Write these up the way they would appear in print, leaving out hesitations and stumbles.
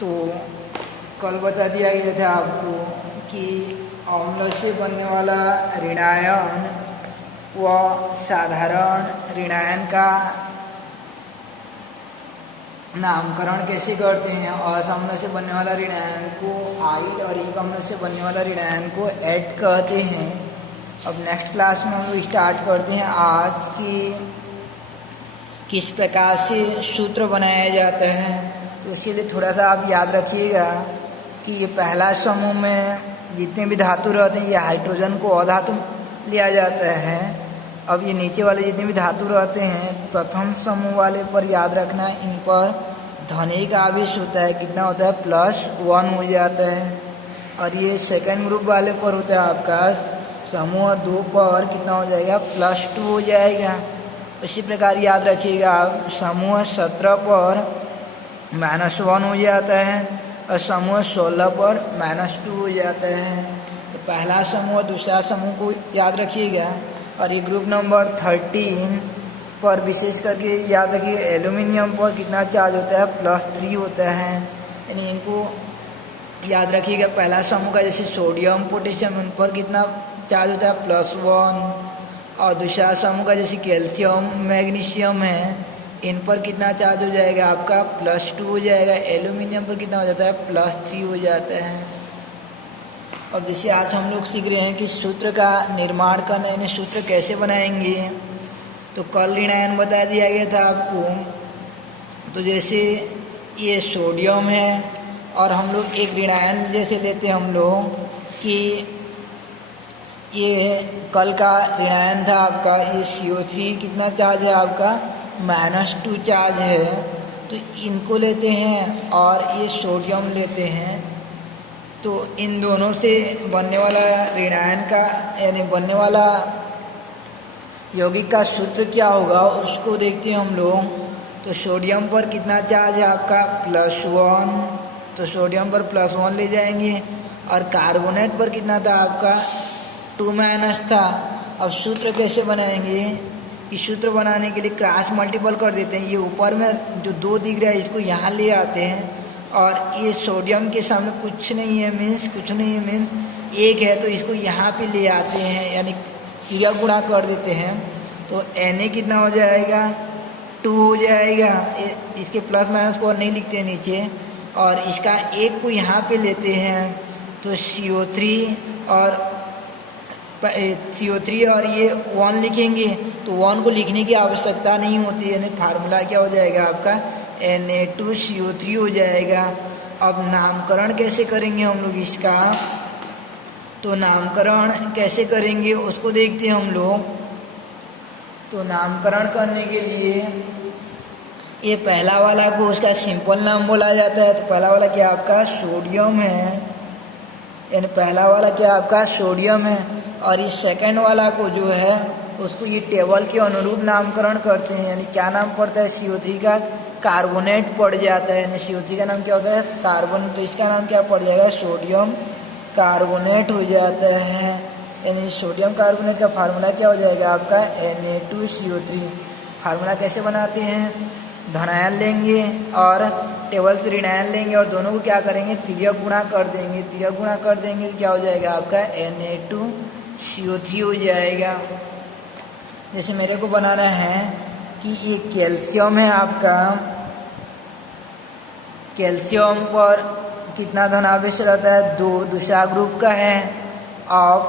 तो कल बता दिया गया था आपको कि अम्ल से बनने वाला ऋणायन व साधारण ऋणायन का नामकरण कैसे करते हैं और अम्ल से बनने वाला ऋणायन को आइल और एक अम्ल से बनने वाला ऋणायन को ऐड कहते हैं। अब नेक्स्ट क्लास में हम लोग स्टार्ट करते हैं आज की किस प्रकार से सूत्र बनाया जाता है। तो उसके लिए थोड़ा सा आप याद रखिएगा कि ये पहला समूह में जितने भी धातु रहते हैं ये हाइड्रोजन को अधातु लिया जाता है। अब ये नीचे वाले जितने भी धातु रहते हैं प्रथम समूह वाले पर याद रखना, इन पर धनिक आवेश होता है, कितना होता है +1 हो जाता है। और ये सेकंड ग्रुप वाले पर होता है आपका समूह 2 पर कितना हो जाएगा +2 हो जाएगा। इसी प्रकार याद रखिएगा आप समूह 17 पर -1 हो जाता है और समूह 16 पर -2 हो जाता है। तो पहला समूह दूसरा समूह को याद रखिएगा। और ये ग्रुप नंबर 13 पर विशेष करके याद रखिएगा एल्यूमिनियम पर कितना चार्ज होता है +3 होता है। यानी इनको याद रखिएगा पहला समूह का जैसे सोडियम पोटेशियम उन पर कितना चार्ज होता है +1 और दूसरा समूह का जैसे कैल्शियम मैग्नीशियम है इन पर कितना चार्ज हो जाएगा आपका +2 हो जाएगा। एल्यूमिनियम पर कितना हो जाता है +3 हो जाता है। अब जैसे आज हम लोग सीख रहे हैं कि सूत्र का निर्माण का नए नए सूत्र कैसे बनाएंगे। तो कल ऋणायन बता दिया गया था आपको। तो जैसे ये सोडियम है और हम लोग एक ऋणायन जैसे लेते हैं हम लोग कि ये कल का ऋणायन था आपका ये CO3 कितना चार्ज है आपका -2 चार्ज है। तो इनको लेते हैं और ये सोडियम लेते हैं। तो इन दोनों से बनने वाला ऋणायन का यानी बनने वाला यौगिक का सूत्र क्या होगा उसको देखते हैं हम लोग। तो सोडियम पर कितना चार्ज है आपका +1, तो सोडियम पर +1 ले जाएंगे। और कार्बोनेट पर कितना था आपका 2- था। अब सूत्र कैसे बनाएंगे, इस सूत्र बनाने के लिए क्रॉस मल्टीपल कर देते हैं। ये ऊपर में जो 2 दिख रहा है इसको यहाँ ले आते हैं और ये सोडियम के सामने कुछ नहीं है मीन्स 1 है तो इसको यहाँ पे ले आते हैं यानी क्रिया गुणा कर देते हैं। तो Na कितना हो जाएगा 2 हो जाएगा। इसके प्लस- को और नहीं लिखते हैं नीचे। और इसका 1 को यहाँ पे लेते हैं तो CO3 और ये 1 लिखेंगे। तो 1 को लिखने की आवश्यकता नहीं होती यानी फार्मूला क्या हो जाएगा आपका Na2CO3 हो जाएगा। अब नामकरण कैसे करेंगे हम लोग इसका, तो नामकरण कैसे करेंगे उसको देखते हैं हम लोग। तो नामकरण करने के लिए ये पहला वाला को उसका सिंपल नाम बोला जाता है। तो पहला वाला क्या आपका सोडियम है, यानी पहला वाला क्या आपका सोडियम है। और इस सेकंड वाला को जो है उसको ये टेबल के अनुरूप नामकरण करते हैं। यानी क्या नाम पड़ता है CO3 का कार्बोनेट पड़ जाता है। यानी CO3 का नाम क्या होता है कार्बन, तो इसका नाम क्या पड़ जाएगा सोडियम कार्बोनेट हो जाता है। यानी सोडियम कार्बोनेट का फार्मूला क्या हो जाएगा आपका Na2CO3। फार्मूला कैसे बनाते हैं, धनायन लेंगे और टेबल से ऋणायन लेंगे और दोनों को क्या करेंगे तिर्यक गुणा कर देंगे। तिर्यक गुणा कर देंगे तो क्या हो जाएगा आपका Na2CO3 हो जाएगा। जैसे मेरे को बनाना है कि ये कैल्शियम है आपका, कैल्शियम पर कितना धनावेश रहता है 2 दूसरा ग्रुप का है। और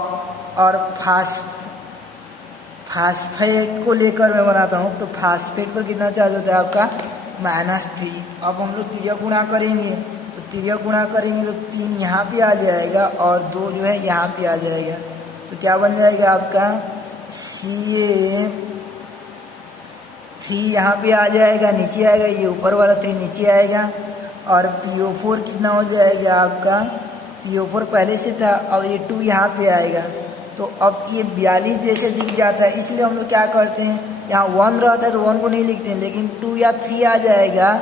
फास्फेट को लेकर मैं बनाता हूँ तो फास्फेट पर कितना चार्ज होता है आपका -3। अब हम लोग तिर्यक गुणा करेंगे तो तिर्यक गुणा करेंगे तो 3 यहाँ पे आ जाएगा और 2 जो है यहाँ पे आ जाएगा। तो क्या बन जाएगा आपका Ca3 यहाँ पे आ जाएगा, नीचे आएगा, ये ऊपर वाला 3 नीचे आएगा। और PO4 कितना हो जाएगा आपका, PO4 पहले से था और ये 2 यहाँ पे आएगा। तो अब ये 42 जैसे दिख जाता है, इसलिए हम लोग क्या करते हैं यहाँ 1 रहता है तो 1 को नहीं लिखते हैं, लेकिन 2 या 3 आ जाएगा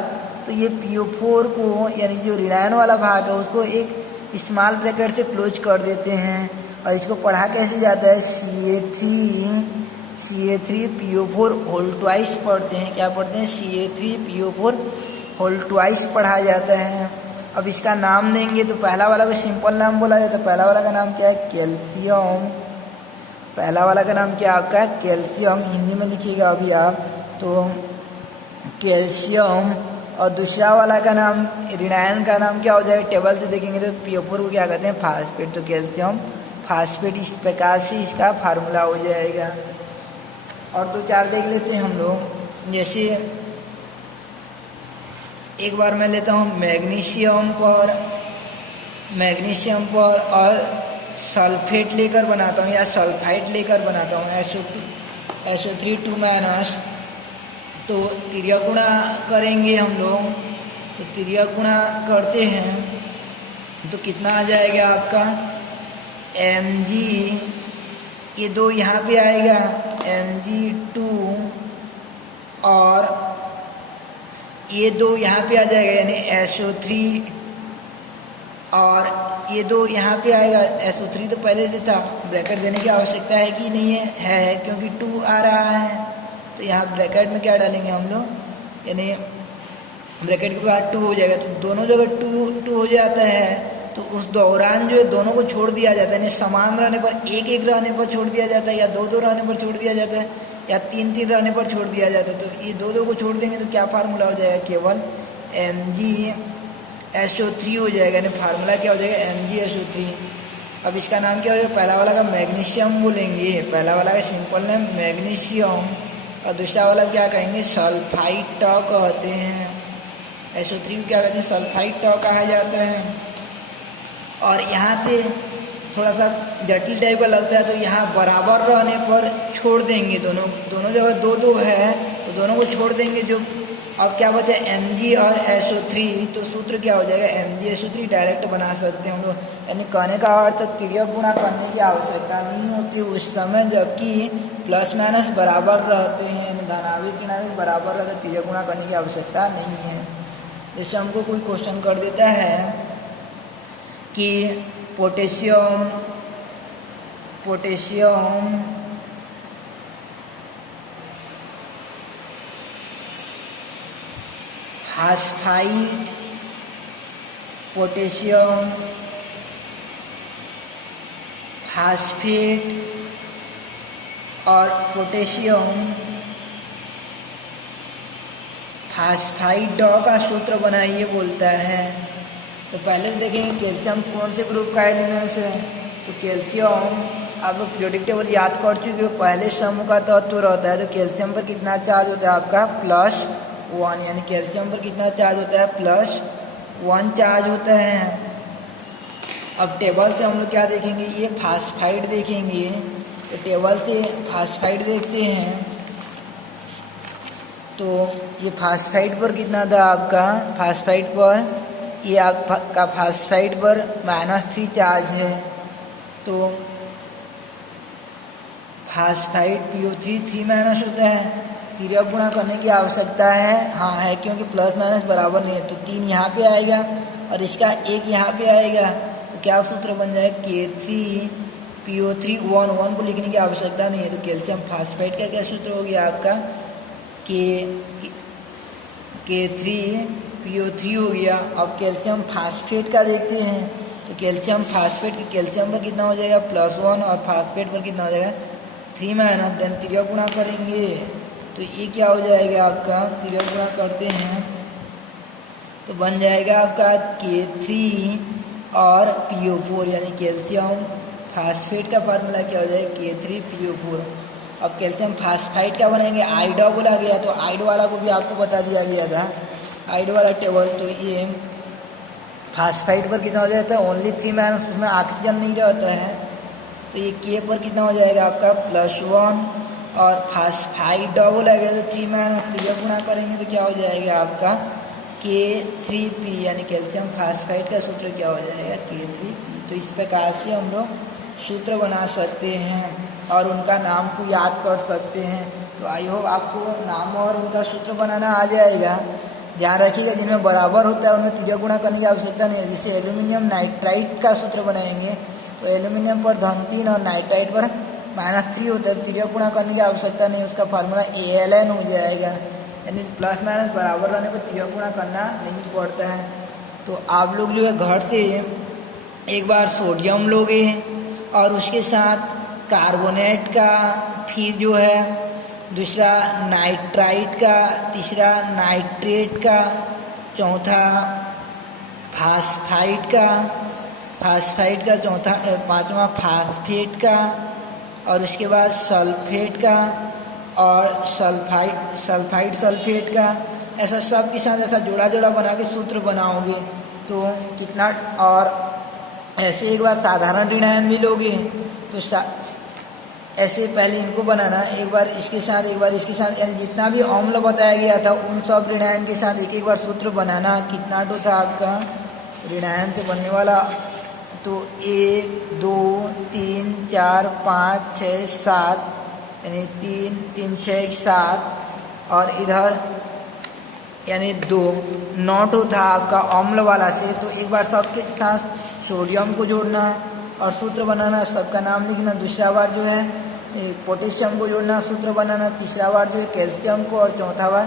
तो ये PO4 को यानी जो ऋणायन वाला भाग है उसको एक स्मॉल ब्रैकेट से क्लोज कर देते हैं। और इसको पढ़ा कैसे जाता है CA3PO4 होल ट्वाइस पढ़ते हैं। क्या पढ़ते हैं CA3PO4 होल ट्वाइस पढ़ा जाता है। अब इसका नाम देंगे तो पहला वाला को सिंपल नाम बोला जाता है। पहला वाला का नाम क्या है? कैल्शियम। पहला वाला का नाम क्या आपका? कैल्शियम। हिंदी में लिखिएगा अभी आप तो कैल्शियम। और दूसरा वाला का नाम ऋणायन का नाम क्या हो जाएगा? टेबल से देखेंगे तो PO4 को क्या कहते हैं? फास्फेट। तो कैल्शियम फास्फेट, इस प्रकार से इसका फार्मूला हो जाएगा। और दो चार देख लेते हैं हम लोग। जैसे एक बार मैं लेता हूँ मैग्नीशियम पर और सल्फेट लेकर बनाता हूँ या सल्फाइड लेकर बनाता हूँ SO3 2- तो तिर्यक गुणा करेंगे हम लोग। तो तिर्यक गुणा करते हैं तो कितना आ जाएगा आपका? Mg, ये दो यहाँ पे आएगा Mg2 और ये दो यहाँ पे आ जाएगा यानी SO3 और ये दो यहाँ पे आएगा SO3 तो पहले से था। ब्रैकेट देने की आवश्यकता है कि नहीं है क्योंकि 2 आ रहा है। तो यहाँ ब्रैकेट में क्या डालेंगे हम लोग, यानी ब्रैकेट के बाद 2 हो जाएगा। तो दोनों जगह 2 हो जाता है तो उस दौरान जो है दोनों को छोड़ दिया जाता है। यानी समान रहने पर एक रहने पर छोड़ दिया जाता है या दो रहने पर छोड़ दिया जाता है या तीन रहने पर छोड़ दिया जाता है। तो ये दो को छोड़ देंगे तो क्या फार्मूला हो जाएगा? केवल MgSO3 हो जाएगा। यानी फार्मूला क्या हो जाएगा? MgSO3। अब इसका नाम क्या हो जाएगा? पहला वाला का मैग्नीशियम बोलेंगे, पहला वाला का सिंपल नेम मैग्नीशियम और दूसरा वाला क्या कहेंगे? सल्फाइड कहते हैं। SO3 को क्या कहते हैं? सल्फाइड कहा जाता है। और यहाँ से थोड़ा सा जटिल टाइप का लगता है तो यहाँ बराबर रहने पर छोड़ देंगे। दोनों जगह 2 है तो दोनों को छोड़ देंगे। जो अब क्या बचा? Mg और SO3। तो सूत्र क्या हो जाएगा? MgSO3 डायरेक्ट बना सकते हैं हम लोग। यानी कहने का अर्थ तिर्यक गुणा करने की आवश्यकता नहीं होती उस समय, जबकि प्लस माइनस बराबर रहते हैं, यानी धनावेश ऋणावेश बराबर रहते, तिर्यक गुणा करने की आवश्यकता नहीं है। जैसे हमको कोई क्वेश्चन कर देता है कि पोटेशियम फास्फाइड, पोटेशियम फास्फेट और पोटेशियम फास्फाइड का सूत्र बनाइए बोलता है। तो पहले देखेंगे कैल्शियम कौन से ग्रुप का एलिमेंट्स है। तो कैल्शियम आप लोग पीरियोडिक टेबल याद कर चुके हो, पहले समूह का तत्व रहता है। तो कैल्शियम पर कितना चार्ज होता है आपका? +1। यानी कैल्शियम पर कितना चार्ज होता है? +1 चार्ज होता है। अब टेबल से हम लोग क्या देखेंगे? ये फास्फाइड देखेंगे। तो टेबल से फास्फाइड देखते हैं तो ये फास्फाइड पर कितना था आपका? फास्फाइड पर ये आपका फास्फाइड पर -3 चार्ज है। तो फास्फाइड PO3 3- होता है। तिर्यक गुणा करने की आवश्यकता है, हाँ है, क्योंकि प्लस माइनस बराबर नहीं है। तो 3 यहाँ पे आएगा और इसका 1 यहाँ पे आएगा। तो क्या सूत्र बन जाए? K3PO3 1 को लिखने की आवश्यकता नहीं है। तो कैल्शियम फास्फाइड का क्या सूत्र हो गया आपका? K3PO3 हो गया। अब कैल्शियम फास्फेट का देखते हैं। तो कैल्शियम फास्फेट के कैल्शियम पर कितना हो जाएगा? +1 और फास्फेट पर कितना हो जाएगा? 3- देन तिर्यक गुणा करेंगे तो ये क्या हो जाएगा आपका? तिर्यक गुणा करते हैं तो बन जाएगा आपका K3 और PO4, यानी कैल्शियम फास्फेट का फार्मूला क्या हो जाएगा? K3PO4। अब कैल्शियम फास्फाइड का बनाएंगे? आइड बोला गया तो आइड वाला को भी आपको बता दिया गया था, आइड वाला टेबल। तो ये फास्फाइड पर कितना हो जाता है? ओनली 3- उसमें ऑक्सीजन नहीं रहता है। तो ये K पर कितना हो जाएगा आपका? +1 और फास्फाइड डबल आ गया तो 3- तिर्यक गुणा करेंगे तो क्या हो जाएगा आपका? K3P, यानी कैल्शियम फास्फाइड का सूत्र क्या हो जाएगा? K3P। तो इस प्रकार से हम लोग सूत्र बना सकते हैं और उनका नाम को याद कर सकते हैं। तो आई होप आपको नाम और उनका सूत्र बनाना आ जाएगा। ध्यान रखिएगा जिनमें बराबर होता है उनमें तिर्यक गुणा करने की आवश्यकता नहीं है। जैसे एल्यूमिनियम नाइट्राइड का सूत्र बनाएंगे तो एल्यूमिनियम पर -3 और नाइट्राइड पर -3 होता है। तो तिर्यक गुणा करने की आवश्यकता नहीं, उसका फार्मूला ALN हो जाएगा। यानी प्लस माइनस बराबर रहने पर तिर्यक गुणा करना नहीं पड़ता है। तो आप लोग जो है घर से एक बार सोडियम लोगे और उसके साथ कार्बोनेट का, फिर जो है दूसरा नाइट्राइट का, तीसरा नाइट्रेट का, चौथा फास्फाइड का, चौथा पांचवा फास्फेट का, और उसके बाद सल्फेट का और सल्फाइड सल्फेट का। ऐसा सब के साथ ऐसा जोड़ा जोड़ा बना के सूत्र बनाओगे तो कितना। और ऐसे एक बार साधारण ऋण आयन भी लोगे तो ऐसे पहले इनको बनाना, एक बार इसके साथ एक बार इसके साथ, यानी जितना भी अम्ल बताया गया था उन सब ऋण आयन के साथ एक एक बार सूत्र बनाना। कितना टो था आपका ऋण आयन से बनने वाला, तो 1 2 3 4 5 6 7, यानी 3 3 6 7, और इधर यानी 2 9 टो था आपका अम्ल वाला से। तो एक बार सबके साथ सोडियम को जोड़ना और सूत्र बनाना, सबका नाम लिखना। दूसरा बार जो है पोटेशियम को जोड़ना, सूत्र बनाना। तीसरा बार जो है कैल्शियम को, और चौथा बार